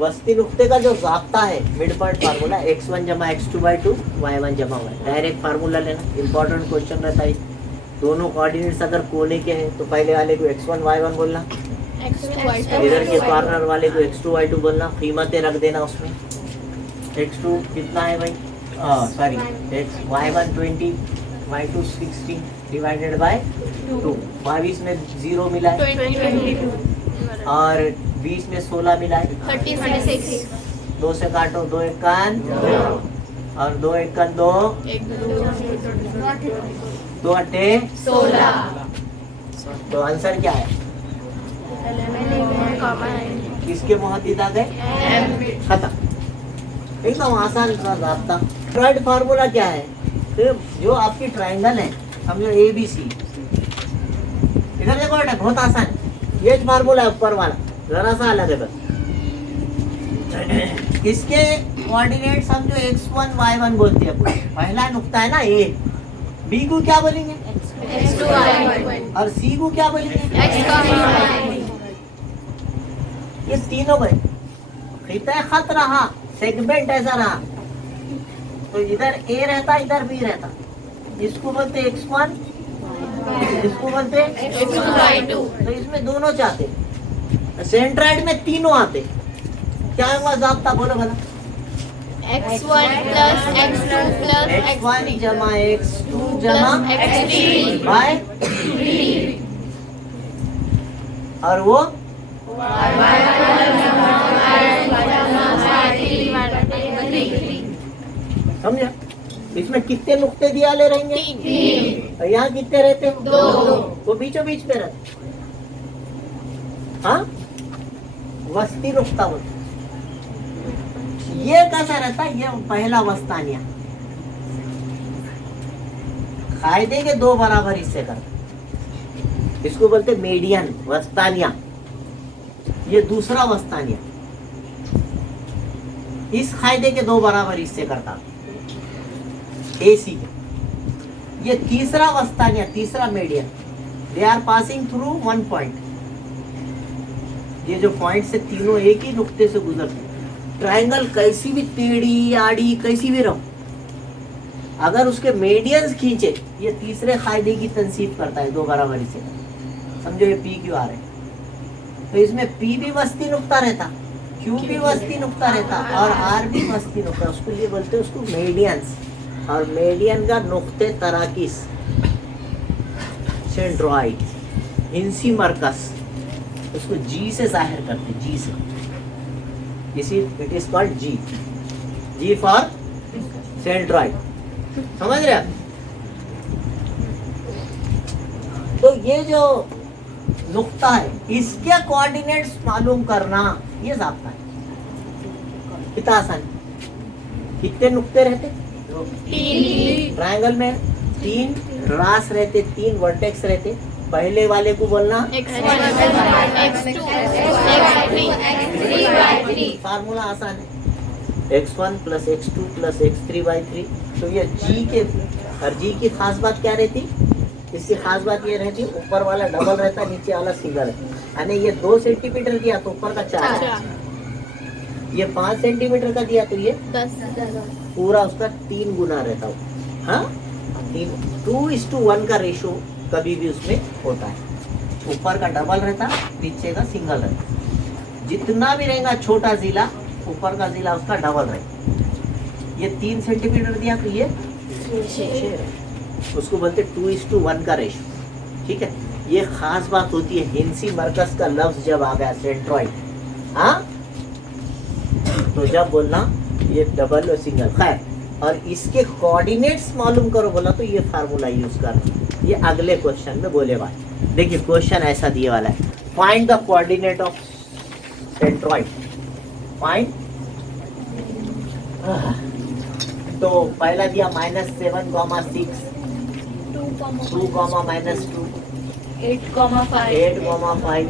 वस्ती नुक्ते का जो ज़ाब्ता है मिड पॉइंट फार्मूला x1 जमा x2/2 y1 जमा y, डायरेक्ट फार्मूला लेना। इंपॉर्टेंट क्वेश्चन रहता है। दोनों कोऑर्डिनेट्स अगर कोने के हैं तो पहले वाले को x1 y1 बोलना, इधर के कॉर्नर वाले को x2 y2 बोलना, कीमतें रख देना उसमें। x2 कितना है भाई, sorry y1 20 y2 60 divided by 2। 22 में 0 मिला है 22 और 20 में 16 मिला है। 36 2 से काटो, 2 1 और 2 1 2, 2 अट्ठे 16 तो आंसर क्या है? किसके मोहद्दिद आ गए? खत्म। एकदम आसान सा रास्ता। ट्राइड फार्मूला क्या है? तो जो आपकी ट्रायंगल है, समझो ABC, इधर देखो बेटा बहुत आसान है। ये फार्मूला है ऊपर वाला, जरा सा अलग है बस। इसके कोऑर्डिनेट समझो x1 y1 बोलते हैं। पहला नुक्ता है ना A, B को क्या बोलेंगे? x2 y1 और C को क्या बोलेंगे? x ये तीनों गए। खिता खत रहा, सेगमेंट ऐसा रहा, तो इधर A रहता, इधर B रहता। इसको बोलते x1, इसको बोलते x2 y2। तो इसमें दोनों चाहते, सेंट्राइड में तीनों आते। क्या हुआ ज़ाब्ता, बोलो भला? x1 plus x2 plus x1 जमा x2 जमा x3 बाय, और वो समझा? इसमें कितने नुक्ते दिया ले रहेंगे? 3 और यहाँ कितने रहते? 2 वो बीचों बीच पे रहते। हाँ, वस्ती नुक्ता बोलते। ये कैसा रहता है? ये पहला वस्तानिया कायदे के 2 बराबर हिस्से करता, इसको बोलते मीडियन वस्तानिया। ये दूसरा वस्तानिया इस कायदे के 2 बराबर हिस्से करता AC। ये तीसरा वस्तानिया, तीसरा median, they are passing through 1 point. ये जो पॉइंट से तीनों एक ही नुक्ते से गुजरते। ट्रायंगल कैसी भी टेढ़ी आड़ी कैसी भी रहो, अगर उसके मीडियंस खींचे, ये तीसरे कायदे की तनसीब करता है 2 बराबर हिस्से। समझो ये PQR है, तो इसमें P भी वस्ती नुक्ता रहता, Q भी वस्ती नुक्ता रहता और R भी वस्ती नुक्ता। उसको ये बोलते हैं, उसको मीडियंस। और मीडियन का नुक्ते तराकिस, सेंट्रॉइड, हिंसी मरकस, उसको G से जाहिर करते, G से। इसी it is called G for centroid. समझ रहे आप? तो ये जो नुक्ता है, इसके कोऑर्डिनेट्स मालूम करना, ये ज़ाब्ता है। कितना आसान। कितने नुक्ते रहते? 3 ट्रायंगल में 3 रास रहते, 3 वर्टेक्स रहते। पहले वाले को बोलना x1 x2 x3 y3। Formula आसान है, x1 plus x2 plus x3 y3। तो ये G के, और G की खास बात क्या रहती? इसकी खास बात ये रहती, ऊपर वाला डबल रहता, नीचे वाला सिंगल है। यानी ये 2 सेंटीमीटर दिया तो ऊपर का 4, ये 5 सेंटीमीटर का दिया तो ये 10 पूरा उसका 3 गुना रहता हो। हाँ, 2:1 का रेशो कभी भी उसमें होता है। ऊपर का डबल रहता, नीचे का सिंगल रहता। जितना भी रहेगा छोटा जिला, ऊपर का जिला उसका डबल रहेगा। ये 3 सेंटीमीटर दिया तो ये 6, उसको बोलते 2:1 का रेशो। ठीक है, ये खास बात होती है हिंसी मरकज का लफ्ज जब आ गया सेंट्रॉइड। हाँ, तो जब बोलना ये डबल और सिंगल। खैर, और इसके कोऑर्डिनेट्स मालूम करो बोला तो ये फार्मूला यूज करना। ये अगले क्वेश्चन में बोले भाई। देखिए क्वेश्चन ऐसा दिए वाला है, find the coordinate of centroid. Find, तो पहला दिया -7, 6, 2, -2, 8, 5।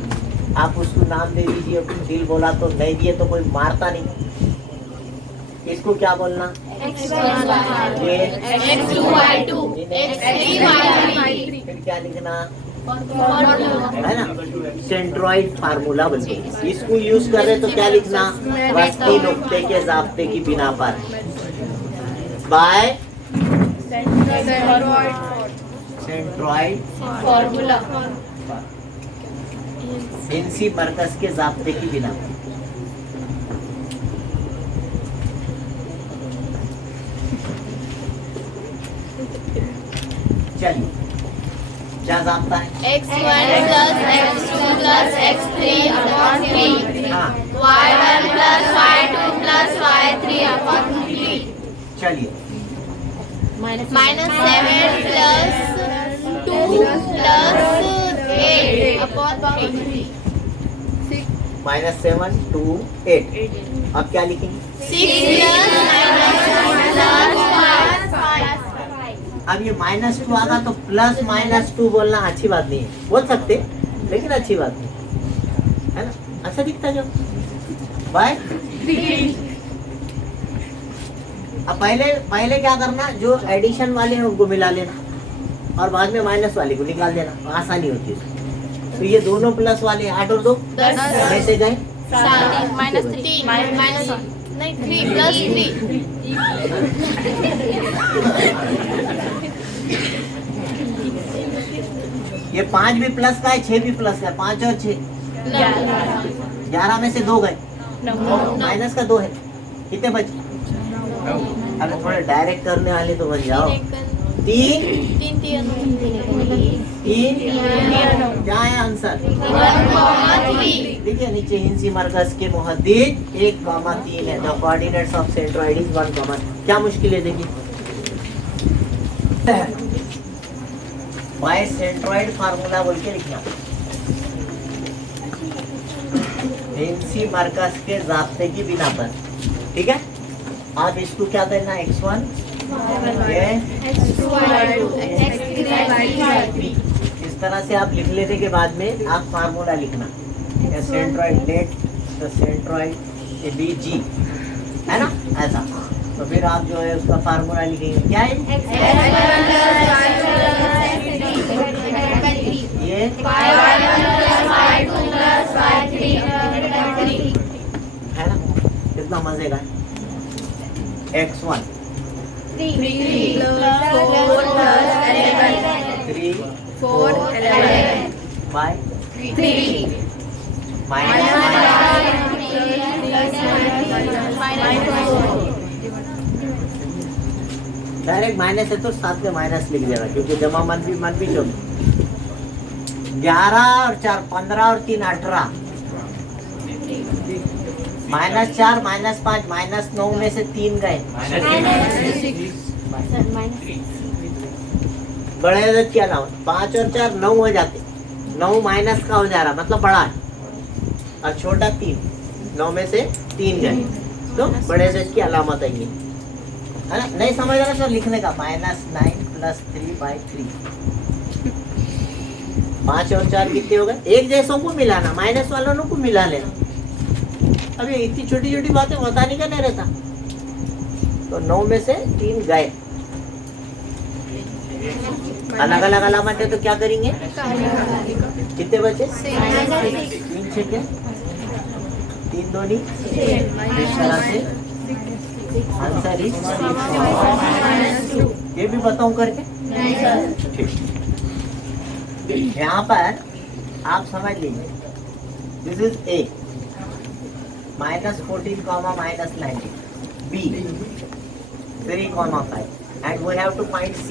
आप उसको नाम दे दीजिए। कुछ दिल बोला तो नहीं दिए तो कोई मारता नहीं। इसको क्या बोलना? x1 y2 x2 y2 x3 y3। फिर क्या लिखना? है ना, सेंट्रॉइड फार्मूला बोलते हैं। इसको यूज कर रहे तो क्या लिखना, वस्ती नुक्ते के जाब्ते की बिना पर बाय सेंट्रॉइड फॉर्मूला हिंसी मरकज के जाब्ते की बिना पर। चलिए क्या जाब्ता है? x1 plus x2 plus x3 upon 3 हाँ y1 plus y2 plus y3 upon 3 चलिए minus 7 plus 2 plus 8 upon 3 -7 2 8। अब क्या लिखेंगे? 6 plus minus 5 अब ये -2 आगा तो +-2 बोलना अच्छी बात नहीं है, बोल सकते लेकिन अच्छी बात नहीं है ना, अच्छा दिखता जो बाय। अब पहले क्या करना, जो एडिशन वाले हैं उनको मिला लेना और बाद में माइनस वाले को निकाल देना, आसानी होती है। तो ये दोनों प्लस वाले 8 और 2 कैसे गए? minus 3 minus नहीं 3 plus 3 ये 5 भी प्लस का है, 6 भी प्लस का है, 5 और 6 11 में से 2 गए, माइनस का 2 है, कितने बचे? अगर थोड़े डायरेक्ट करने वाले तो बन जाओ। 3 क्या है आंसर? देखिए नीचे हिंसी मरकज के मुहद्दिद 1,3 है। The coordinates of centroid is 1, क्या मुश्किल है देखिए। बाय सेंट्रॉइड फार्मूला बोल के लिखना, हिंसी मरकज के जाब्ते की बिना पर, ठीक है। आप इसको क्या देना, x1 इस तरह से आप लिख लेने के बाद में आप फार्मूला लिखना, centroid let the centroid be G, है ना, ऐसा। तो फिर आप जो है उसका फार्मूला लिखेंगे, क्या है ये है ना, कितना मजे का है। x1 3 4 11 बाय 3 डायरेक्ट माइनस है तो साथ में माइनस लिख देना, क्योंकि जमा मन भी जो 11 और 4 15 और 3 18 -4 -5 -9 में से 3 गए, बड़े अदद क्या ना 5 और 4 9 हो जाते, 9 माइनस का हो जा रहा मतलब बड़ा है, और छोटा 3, 9 में से 3 गए, तो बड़े अदद की अलामत है ये, है ना। नहीं समझ रहा तो लिखने का -9 + 3/3, 5 और 4 कितने हो गए, एक जैसों को मिलाना, माइनस वालों को मिला लेना। अभी इतनी छोटी छोटी बातें बताने का नहीं रहता। तो 9 में से 3 गए, अलग अलग अलामत है तो क्या करेंगे, कितने बचे 3 6 3 2 इस तरह से आंसर इज 6। ये भी बताऊं करके, ठीक। यहाँ पर आप समझ लीजिए, this is A -14, -19, B 3, 5 and we have to find C।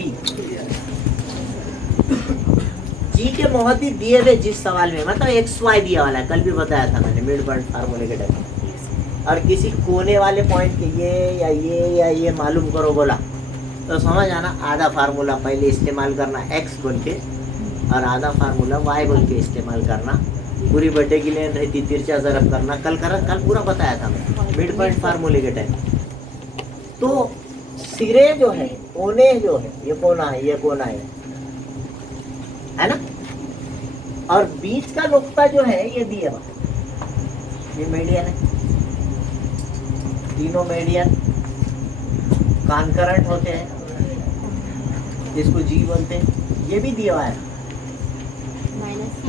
G के मुहद्दिद दिए हुए जिस सवाल में, मतलब XY दिया वाला है, कल भी बताया था मैंने मिड पॉइंट फार्मूले के टाइम, और किसी कोने वाले पॉइंट के ये मालूम करो बोला, तो समझ आना आधा फार्मूला पहले इस्तेमाल करना X बोल के, और आधा फार्मूला Y बोल के इस्तेमाल करना। पूरी बटे की लेन रहती, तिरछा ज़रब करना, कल पूरा बताया था मैं मिड पॉइंट फार्मूले के टाइम। तो सिरे जो है, कोने जो है, ये कोना है, ये कोना है ना, और बीच का नुक्ता जो है ये दिया हुआ, ये मीडियन है, तीनों मीडियन कॉन्करेंट होते हैं, जिसको जी बोलते हैं, ये भी दिया हुआ है।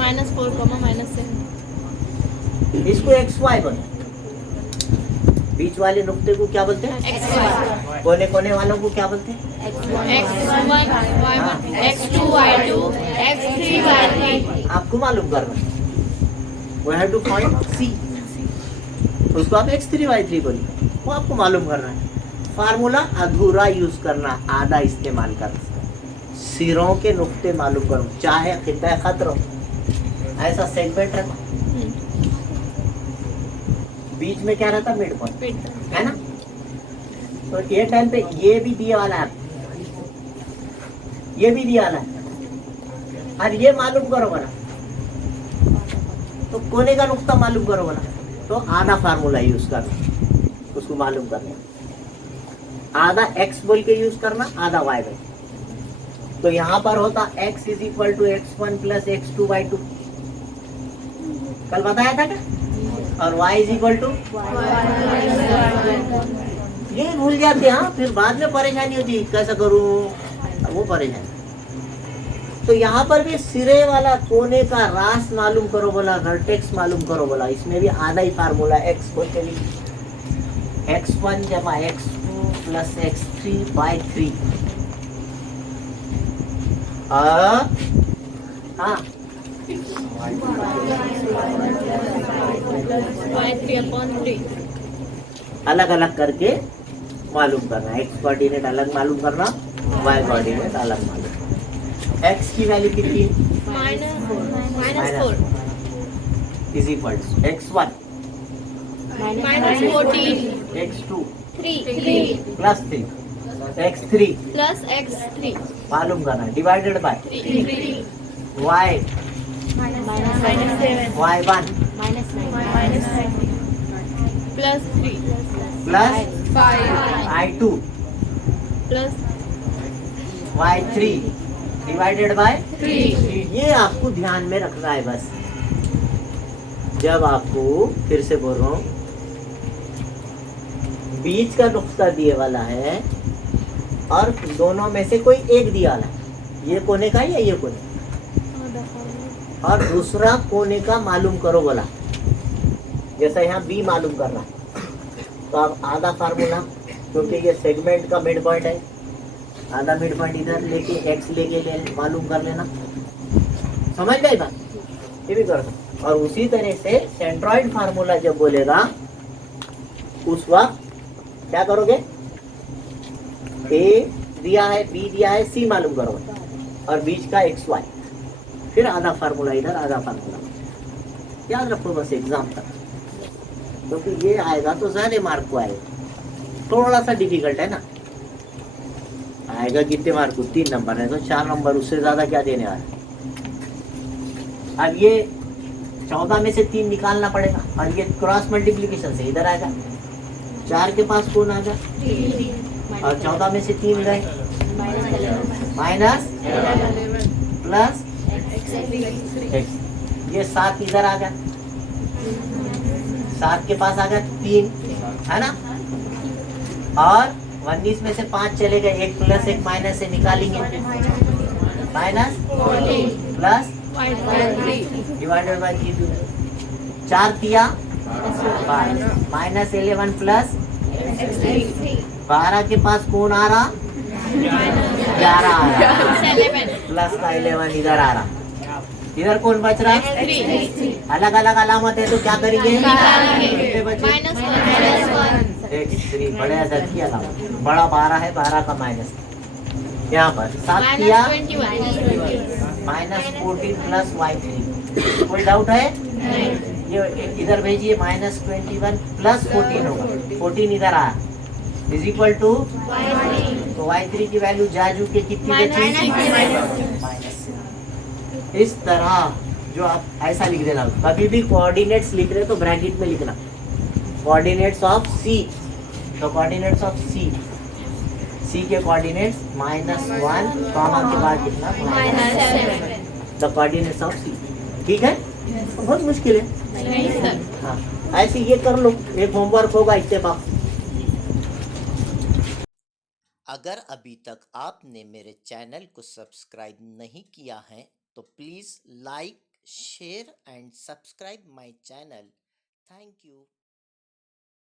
-4, -7. इसको एक्स वाई बोलते हैं। बीच वाले नुक्ते को क्या बोलते हैं? XY. कोने कोने वालों को क्या बोलते हैं? X1, Y1, X2, Y2, X3, Y3. आपको मालूम करना, we have to find C, उसको आप x3 y3 बोलिए, वो आपको मालूम करना है। फार्मूला अधूरा यूज करना, आधा इस्तेमाल करना। सिरों के नुक्ते मालूम करो, चाहे खिता खत रहो, ऐसा सेगमेंट रखो, बीच में क्या रहता? मिड पॉइंट, है ना? तो ये टाइम पे ये भी दिया वाला है, ये भी दिया वाला है, और ये मालूम करो बना, तो कोने का नुक्ता मालूम करो बना, तो आधा फार्मूला यूज करना, उसको मालूम करना, आधा x बोल के यूज करना, आधा y बोल। तो यहाँ पर होता x is equal to x1 plus x2 by 2, कल बताया था क्या? और y इज इक्वल टू, ये भूल जाते हैं, हाँ, फिर बाद में परेशानी होती है, कैसा करूं, वो परेशानी। तो यहाँ पर भी सिरे वाला कोने का रास मालूम करो बोला, वर्टेक्स मालूम करो बोला, इसमें भी आधा ही फार्मूला x को चलिए x1 जमा x2 प्लस x3 बाई 3, हाँ Y3/3. अलग अलग करके मालूम करना, x कोऑर्डिनेट अलग मालूम करना, y कोऑर्डिनेट अलग मालूम करना। x की वैल्यू कितनी? -4. Is equal to x1 -14. x2 3 plus 3 x3 plus X3. मालूम करना, divided by 3 y -7 y1 plus 3 plus 5 i2 plus y3 divided by 3. ये आपको ध्यान में रखना है बस। जब आपको, फिर से बोल रहा हूँ, बीच का नुक्ता दिए वाला है और दोनों में से कोई एक दिया वाला है, ये कोने का या ये कोने, और दूसरा कोने का मालूम करो बोला, जैसा यहाँ बी मालूम करना है, तो आप आधा फार्मूला, क्योंकि ये सेगमेंट का मिड पॉइंट है, आधा मिड पॉइंट इधर लेके एक्स लेके मालूम कर लेना, समझ गए बात? ये भी कर सकते। और उसी तरह से सेंट्रॉइड फार्मूला जब बोलेगा उस वक्त क्या करोगे? ए दिया है, बी दिया है, सी मालूम करो और बीच का एक्स वाई, फिर आधा फार्मूला इधर, आधा फार्मूला, याद रखो बस एग्जाम तक, क्योंकि ये आएगा तो ज्यादा मार्क को आएगा, थोड़ा सा डिफिकल्ट है ना, आएगा कितने मार्क को? 3 नंबर है तो 4 नंबर, उससे ज्यादा क्या देने वाला है? अब ये 14 में से 3 निकालना पड़ेगा, और ये क्रॉस मल्टीप्लीकेशन से इधर आएगा, 4 के पास कौन आएगा? और 14 में से 3 गए, माइनस प्लस x, ये 7 इधर आ गया, 7 के पास आ गया 3, है ना? और 19 में से 5 चले गए, 1 प्लस 1 माइनस से निकालेंगे, माइनस प्लस डिवाइडेड बाय 3, 4 दिया 12, माइनस 11 प्लस 12 के पास कौन आ रहा? 11 आ रहा, प्लस का 11 इधर आ रहा, इधर कौन बच रहा? अलग अलग अलामत है तो क्या करेंगे? कितने बचे? x3, बड़े अदद की अलामत, बड़ा 12 है, 12 का माइनस, यहाँ पर 7 किया, माइनस 14 प्लस y3, कोई डाउट है? ये इधर भेजिए, माइनस 21 प्लस 14 होगा, 14 इधर आया, इज इक्वल टू, तो y3 की वैल्यू जाजू के कितनी बची? इस तरह जो आप ऐसा लिख देना, कभी भी कोऑर्डिनेट्स लिख रहे तो ब्रैकेट में लिखना, कोऑर्डिनेट्स ऑफ सी, तो कोऑर्डिनेट्स ऑफ सी, सी के कोऑर्डिनेट्स -1 कॉमा के बाद कितना? -7, द कोऑर्डिनेट्स ऑफ सी, ठीक है? बहुत मुश्किल है, हाँ, ऐसे ये कर लो, एक होमवर्क होगा इत्तेफाक। अगर अभी तक आपने मेरे चैनल को सब्सक्राइब नहीं किया है तो please like, share and subscribe my channel. Thank you.